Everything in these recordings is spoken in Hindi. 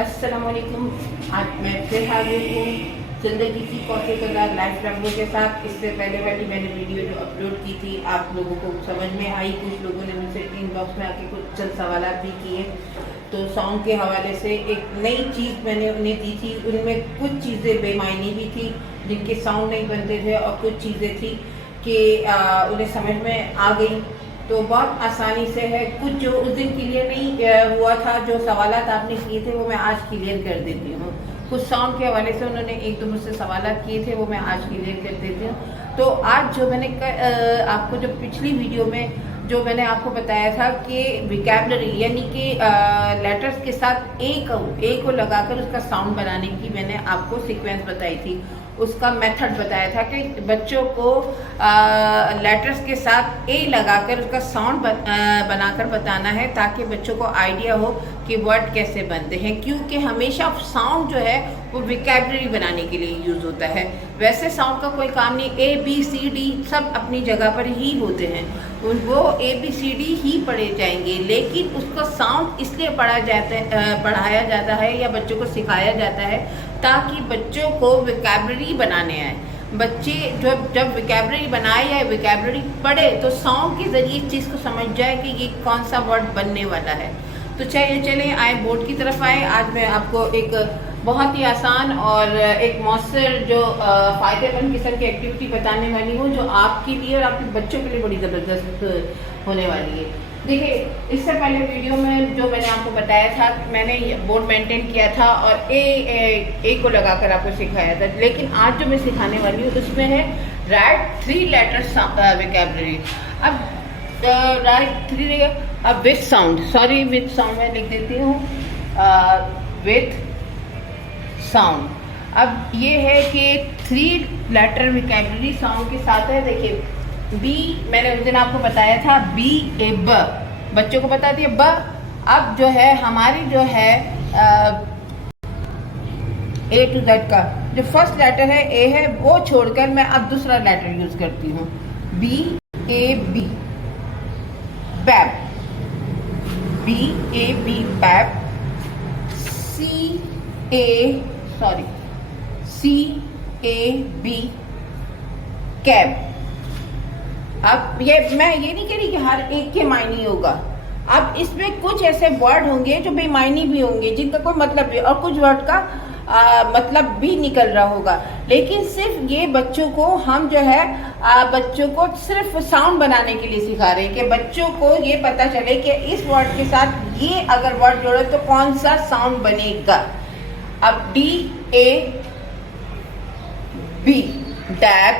अस्सलाम वालेकुम। आज मैं फिर हाजिर हूँ ज़िंदगी की कौशे कदार लाइफ रंगों के साथ। इससे पहले वाली मैंने वीडियो जो अपलोड की थी आप लोगों को समझ में आई। कुछ लोगों ने मुझसे इनबॉक्स में आके कुछ चंद सवाल भी किए। तो सॉन्ग के हवाले से एक नई चीज़ मैंने उन्हें दी थी। उनमें कुछ चीज़ें बेमायनी भी थी जिनके साउंड नहीं बनते थे, और कुछ चीज़ें थी कि उन्हें समझ में आ गई। तो बहुत आसानी से है। कुछ जो उस दिन क्लियर नहीं हुआ था, जो सवालात आपने किए थे वो मैं आज क्लियर कर देती हूँ। कुछ साउंड के हवाले से उन्होंने एक दो मुझसे सवालात किए थे, वो मैं आज क्लियर कर देती हूँ। तो आज जो मैंने आपको जो पिछली वीडियो में जो मैंने आपको बताया था कि विकैबलरी यानी कि लेटर्स के साथ ए को लगाकर उसका साउंड बनाने की मैंने आपको सीक्वेंस बताई थी। उसका मेथड बताया था कि बच्चों को लेटर्स के साथ ए लगाकर उसका साउंड बनाकर बताना है, ताकि बच्चों को आइडिया हो कि वर्ड कैसे बनते हैं। क्योंकि हमेशा साउंड जो है वो विकैबलरी बनाने के लिए यूज़ होता है। वैसे साउंड का कोई काम नहीं, ए बी सी डी सब अपनी जगह पर ही होते हैं, वो ए बी सी डी ही पढ़े जाएंगे। लेकिन उसका साउंड इसलिए पढ़ाया जाता है या बच्चों को सिखाया जाता है ताकि बच्चों को विकैबलरी बनाने आए। बच्चे जब विकैबलरी बनाए या विकैबलरी पढ़े तो साउंड के ज़रिए इस चीज़ को समझ जाए कि ये कौन सा वर्ड बनने वाला है। तो चलिए आए बोर्ड की तरफ आए। आज मैं आपको एक बहुत ही आसान और एक मौसर जो फ़ायदेमंद किस्म की एक्टिविटी बताने वाली हूँ, जो आपके लिए और आपके बच्चों के लिए बड़ी ज़बरदस्त होने वाली है। देखिए, इससे पहले वीडियो में जो मैंने आपको बताया था, मैंने बोर्ड मेंटेन किया था और ए को लगाकर आपको सिखाया था। लेकिन आज जो मैं सिखाने वाली हूँ उसमें है राइट 3 लेटर्स विकैबलरी। अब राइट 3 अब with sound, sorry with sound मैं लिख देती हूँ, विथ साउंड। अब ये है कि 3 लेटर विकैबलरी साउंड के साथ है। देखिए, बी मैंने उस दिन आपको बताया था, बी ए ब, बच्चों को बता दिया ब। अब जो है हमारी जो है ए टू जेड का जो फर्स्ट लेटर है ए है, वो छोड़कर मैं अब दूसरा लेटर यूज करती हूँ, B A B, bab, B A B bab, C A B cab. अब मैं ये नहीं कह रही कि हर एक के मायने होगा। अब इसमें कुछ ऐसे वर्ड होंगे जो बेमायनी भी होंगे, जिनका कोई मतलब भी, और कुछ वर्ड का मतलब भी निकल रहा होगा। लेकिन सिर्फ ये बच्चों को हम जो है बच्चों को सिर्फ साउंड बनाने के लिए सिखा रहे हैं कि बच्चों को ये पता चले कि इस वर्ड के साथ ये अगर वर्ड जोड़े तो कौन सा साउंड बनेगा। अब D A B, dab,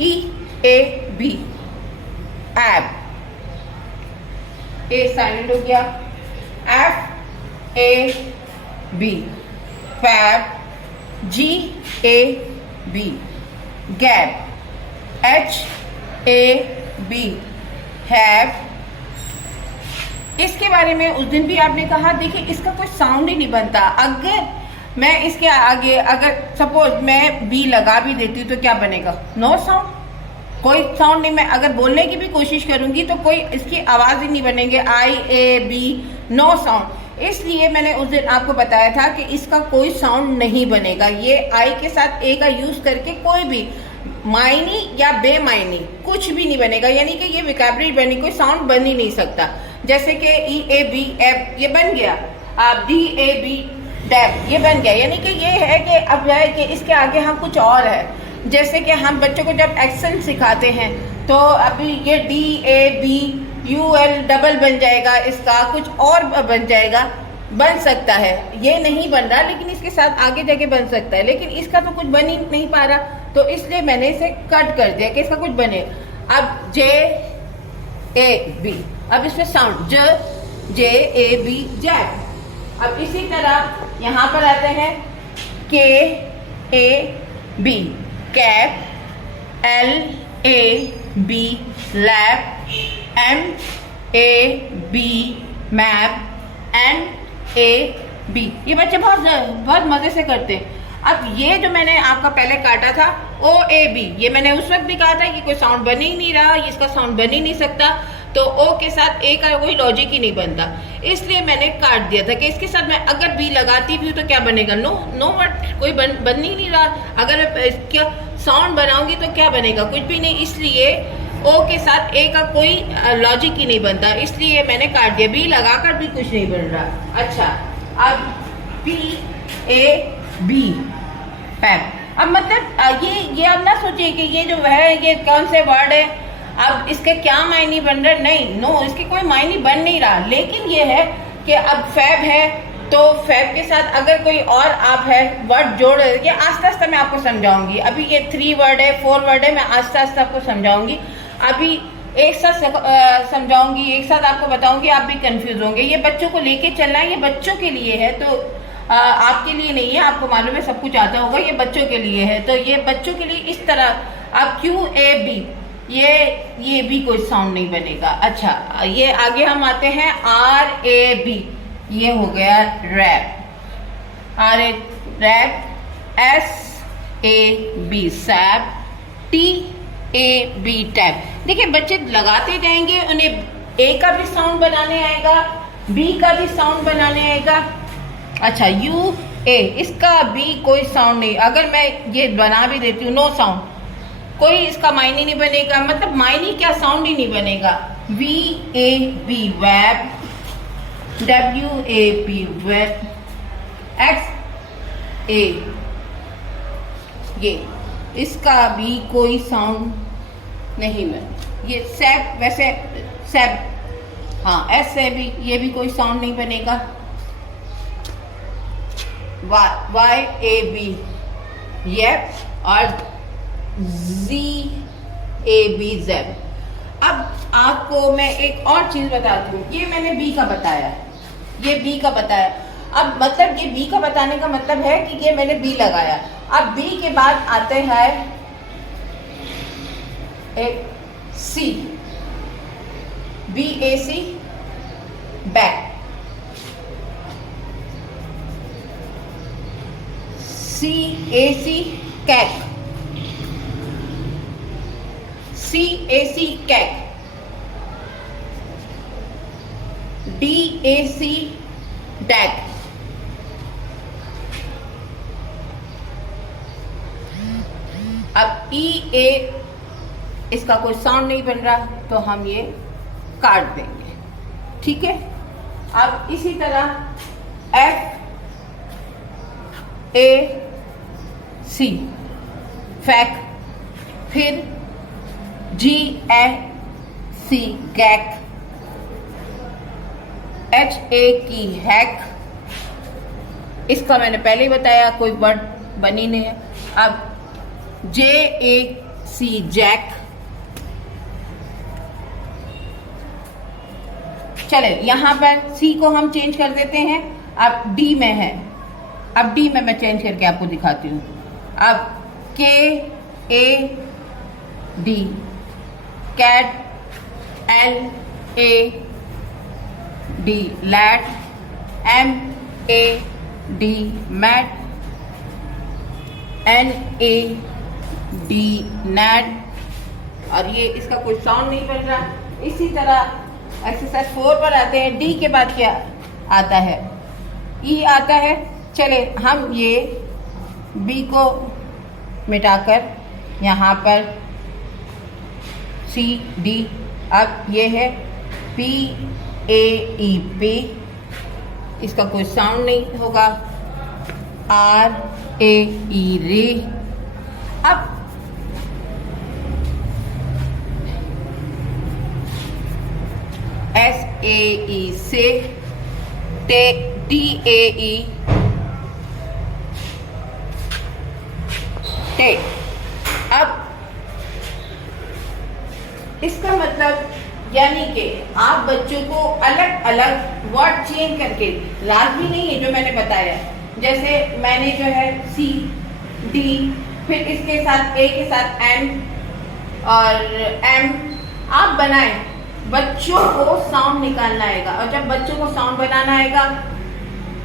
E A B, ab, A silent हो गया, F A B, fab, G A B, gab, H A B, have. इसके बारे में उस दिन भी आपने कहा, देखिए इसका कोई साउंड ही नहीं बनता। अगर मैं इसके आगे अगर सपोज मैं बी लगा भी देती हूँ तो क्या बनेगा? नो साउंड, कोई साउंड नहीं। मैं अगर बोलने की भी कोशिश करूंगी तो कोई इसकी आवाज ही नहीं बनेंगे, आई ए बी, नो साउंड। इसलिए मैंने उस दिन आपको बताया था कि इसका कोई साउंड नहीं बनेगा। ये आई के साथ ए का यूज करके कोई भी मायनी या बेमायनी कुछ भी नहीं बनेगा, यानी कि ये विकैबलरी बनी, कोई साउंड बन ही नहीं सकता। जैसे कि ई ए बी एब ये बन गया, अब डी ए बी डैब ये बन गया, यानी कि ये है कि अब है कि इसके आगे हम कुछ और है। जैसे कि हम बच्चों को जब एक्सेंट सिखाते हैं तो अभी ये D A B U L double बन जाएगा, इसका कुछ और बन जाएगा, बन सकता है। ये नहीं बन रहा, लेकिन इसके साथ आगे जाके बन सकता है। लेकिन इसका तो कुछ बन ही नहीं पा रहा, तो इसलिए मैंने इसे कट कर दिया कि इसका कुछ बने। अब जे ए बी, अब इसमें sound J A B, jack. अब इसी तरह यहाँ पर आते हैं K A B, cap, L A B, lab, M A B, map, N A B. ये बच्चे बहुत मजे से करते हैं। अब ये जो मैंने आपका पहले काटा था ओ ए बी, ये मैंने उस वक्त भी कहा था कि कोई साउंड बन ही नहीं रहा, इसका साउंड बन ही नहीं सकता। तो ओ के साथ ए का कोई लॉजिक ही नहीं बनता। इसलिए मैंने काट दिया था कि इसके साथ मैं अगर बी लगाती भी हूँ तो क्या बनेगा, नो नो वर्ड, कोई बन ही नहीं रहा। अगर इसका साउंड बनाऊंगी तो क्या बनेगा, कुछ भी नहीं। इसलिए ओ के साथ ए का कोई लॉजिक ही नहीं बनता, इसलिए मैंने काट दिया। बी लगाकर भी कुछ नहीं बन रहा। अच्छा, अब पी ए बी पैप। अब मतलब ये अब ना सोचिए कि ये जो है ये कौन से वर्ड है, अब इसके क्या मायने बन रहे, नहीं नो, इसके कोई मायने बन नहीं रहा। लेकिन ये है कि अब फैब है तो फैब के साथ अगर कोई और आप है वर्ड जोड़, ये आस्ते आस्ते मैं आपको समझाऊंगी। अभी ये 3 वर्ड है, 4 वर्ड है, मैं आस्ते आस्ते आपको समझाऊंगी। अभी एक साथ समझाऊंगी, एक साथ आपको बताऊंगी, आप भी कंफ्यूज होंगे। ये बच्चों को लेके चलना है, ये बच्चों के लिए है, तो आपके लिए नहीं है। आपको मालूम है, सब कुछ आता होगा, ये बच्चों के लिए है। तो ये बच्चों के लिए इस तरह अब क्यू ए बी, ये भी कोई साउंड नहीं बनेगा। अच्छा, ये आगे हम आते हैं आर ए बी, ये हो गया rap, R A rap, S A B sap, T A B tap. देखिए बच्चे लगाते जाएंगे, उन्हें ए का भी साउंड बनाने आएगा, बी का भी साउंड बनाने आएगा। अच्छा, यू ए, इसका भी कोई साउंड नहीं। अगर मैं ये बना भी देती हूँ नो साउंड, कोई इसका मायने नहीं बनेगा, मतलब मायने क्या, साउंड ही नहीं बनेगा। V A B vab, W A B web, X A, ये इसका भी कोई साउंड नहीं बने। ये सैप, वैसे सैप, हाँ एस से भी, ये भी कोई साउंड नहीं बनेगा। वाई ए बी येप, और जी ए बी जेब। अब आपको मैं एक और चीज बताती हूँ, ये मैंने बी का बताया, ये बी का बताया। अब मतलब ये बी का बताने का मतलब है कि ये मैंने बी लगाया। अब बी के बाद आते हैं एक C, B A C back, C A C cac, C A C cac, D A C dac, अब ई ए, इसका कोई साउंड नहीं बन रहा तो हम ये काट देंगे, ठीक है। अब इसी तरह एफ ए सी फैक, फिर जी ए सी गैक, एच ए की हैक, इसका मैंने पहले ही बताया कोई वर्ड बनी नहीं है। अब जे ए सी जैक, चले यहां पर सी को हम चेंज कर देते हैं, अब डी में है, अब डी में मैं चेंज करके आपको दिखाती हूँ। अब K A D cat, L A D lat, M A D mat, N A D nat, और ये इसका कोई साउंड नहीं बन रहा। इसी तरह एक्सरसाइज 4 पर आते हैं। डी के बाद क्या आता है, ई आता है। चले हम ये बी को मिटाकर यहाँ पर सी डी, अब ये है पी ए ई पी, इसका कोई साउंड नहीं होगा। आर ए ई रे, अब एस ए ई से, टी ए ई टे। अब इसका मतलब यानी कि आप बच्चों को अलग अलग वर्ड चेंज करके, लाजमी नहीं है जो मैंने बताया, जैसे मैंने जो है सी डी, फिर इसके साथ ए के साथ एन और एम आप बनाएं, बच्चों को साउंड निकालना आएगा। और जब बच्चों को साउंड बनाना आएगा,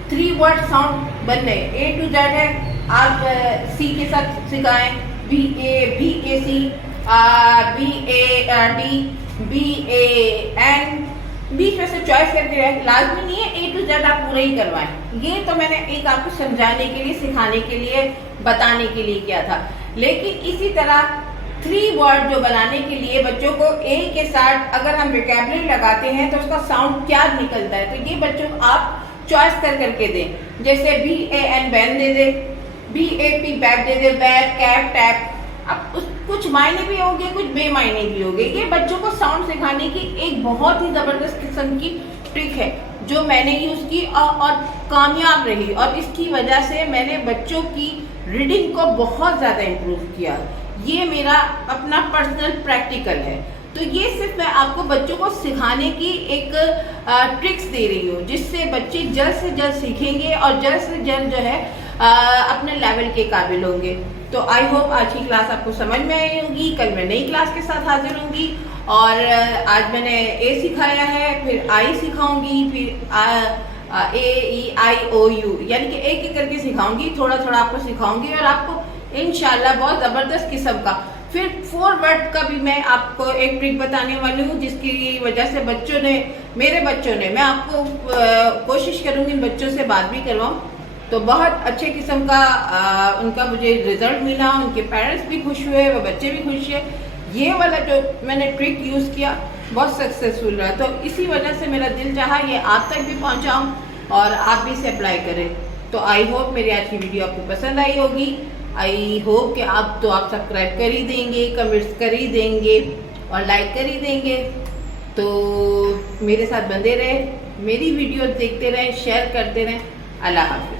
3 वर्ड साउंड बनने, ए टू जेड है, आप सी के साथ सिखाएं, B A C, B A D, B A N, बीच में से चॉइस करके रहे, लाजमी नहीं है A to Z आप पूरा ही करवाएं। ये तो मैंने एक आपको समझाने के लिए, सिखाने के लिए, बताने के लिए किया था। लेकिन इसी तरह 3 वर्ड जो बनाने के लिए बच्चों को A के साथ अगर हम वोकैबुलरी लगाते हैं तो उसका साउंड क्या निकलता है, तो ये बच्चों को आप चॉइस करके दें। जैसे BAN बैन दे दे, BAP बैग दे दे, बैग, कैप, टैप। अब कुछ मायने भी होंगे, कुछ बेमायने भी होंगे। ये बच्चों को साउंड सिखाने की एक बहुत ही जबरदस्त किस्म की ट्रिक है जो मैंने यूज की और कामयाब रही, और इसकी वजह से मैंने बच्चों की रीडिंग को बहुत ज्यादा इम्प्रूव किया। ये मेरा अपना पर्सनल प्रैक्टिकल है। तो ये सिर्फ मैं आपको बच्चों को सिखाने की एक ट्रिक्स दे रही हूँ, जिससे बच्चे जल्द से जल्द सीखेंगे और जल्द से जल्द जो है अपने लेवल के काबिल होंगे। तो आई होप आज की क्लास आपको समझ में आई होगी। कल मैं नई क्लास के साथ हाजिर होंगी, और आज मैंने A सिखाया है, फिर I सिखाऊंगी, फिर AEIOU यानी कि एक एक करके सिखाऊंगी, थोड़ा थोड़ा आपको सिखाऊंगी, और आपको इंशाल्लाह बहुत ज़बरदस्त किस्म का फिर 4 वर्ड का भी मैं आपको एक ट्रिक बताने वाली हूँ, जिसकी वजह से मेरे बच्चों ने मैं आपको कोशिश करूँगी बच्चों से बात भी करवाऊँ, तो बहुत अच्छे किस्म का उनका मुझे रिजल्ट मिला। उनके पेरेंट्स भी खुश हुए, वो बच्चे भी खुश हुए। ये वाला जो मैंने ट्रिक यूज़ किया बहुत सक्सेसफुल रहा, तो इसी वजह से मेरा दिल चाहा ये आप तक भी पहुँचाऊँ और आप भी इसे अप्लाई करें। तो आई होप मेरी आज की वीडियो आपको पसंद आई होगी। आई होप कि आप सब्सक्राइब कर ही देंगे, कमेंट्स कर ही देंगे और लाइक कर ही देंगे। तो मेरे साथ बंधे रहे, मेरी वीडियो देखते रहें, शेयर करते रहें। अल्लाह हाफ़िज़।